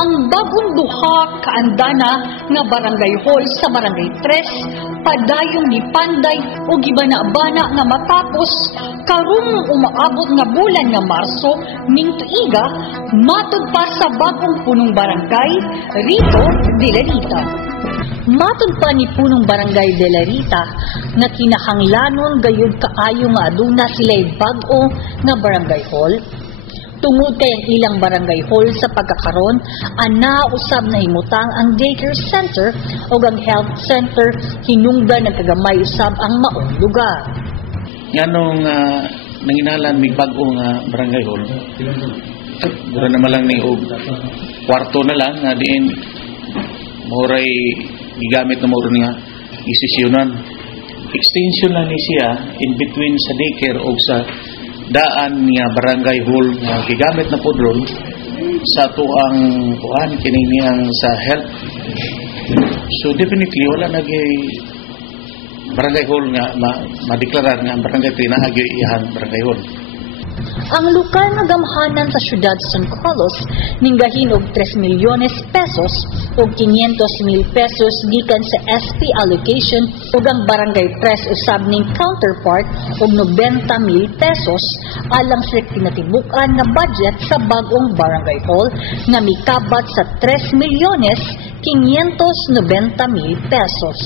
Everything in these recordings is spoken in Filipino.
ang bagong duha kaandana nga barangay hall sa Barangay 3 padayong gipanday o gibana-bana nga matapos karong umaabot nga bulan nga Marso ning tuiga matud pa sa bagong punong barangay Rito de la Rita. Matud pa ni punong barangay de la Rita nga kinahanglanon gayud kaayo nga aduna sila'y bag-o nga barangay hall. Tungod kay ang ilang barangay hall sa pagkakaroon, usab na himutang ang daycare center o ang health center hinungdan ng kagamay usab ang maong lugar. Nganong nanginalan may bag-o nga barangay hall. Dura naman lang ni og kwarto na lang nga diin moray gigamit na mo nga isisyonan. Extension lang ni siya in between sa daycare o sa daan nga barangay hall nga gigamit na po ron sa tuang kuan kini niyang sa health. So definitely wala nagay barangay hall nga madeklarar nga barangay tinaagyo iyan barangay hall. Ang lokal nga gamhanan sa siyudad San Carlos ninggahin og 3 milyones pesos o 500,000 pesos gikan sa SP allocation ug ang barangay 3 usab ning counterpart og 90,000 pesos alang sa kinatibukan nga budget sa bag-ong barangay hall nga mikabat sa 3 milyones 590,000 pesos.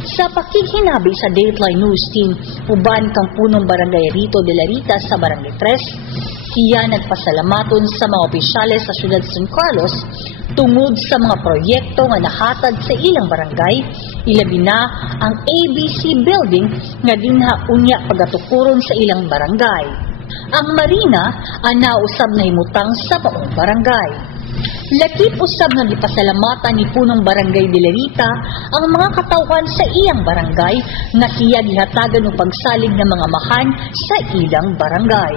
Sa pakighinabi sa Dateline News Team, uban kang punong barangay Rito de la Rita sa Barangay 3, siya nagpasalamaton sa mga opisyales sa siyudad San Carlos tungod sa mga proyekto nga nahatag sa ilang barangay, ilabi na ang ABC building nga dinha unya pagatukuron sa ilang barangay. Ang marina usab na himutang sa maong barangay. Lakip usab nga gipasalamatan ni punong barangay de la Rita ang mga katawhan sa iyang barangay nga siya gihatagan og pagsalig ng mga mahan sa ilang barangay.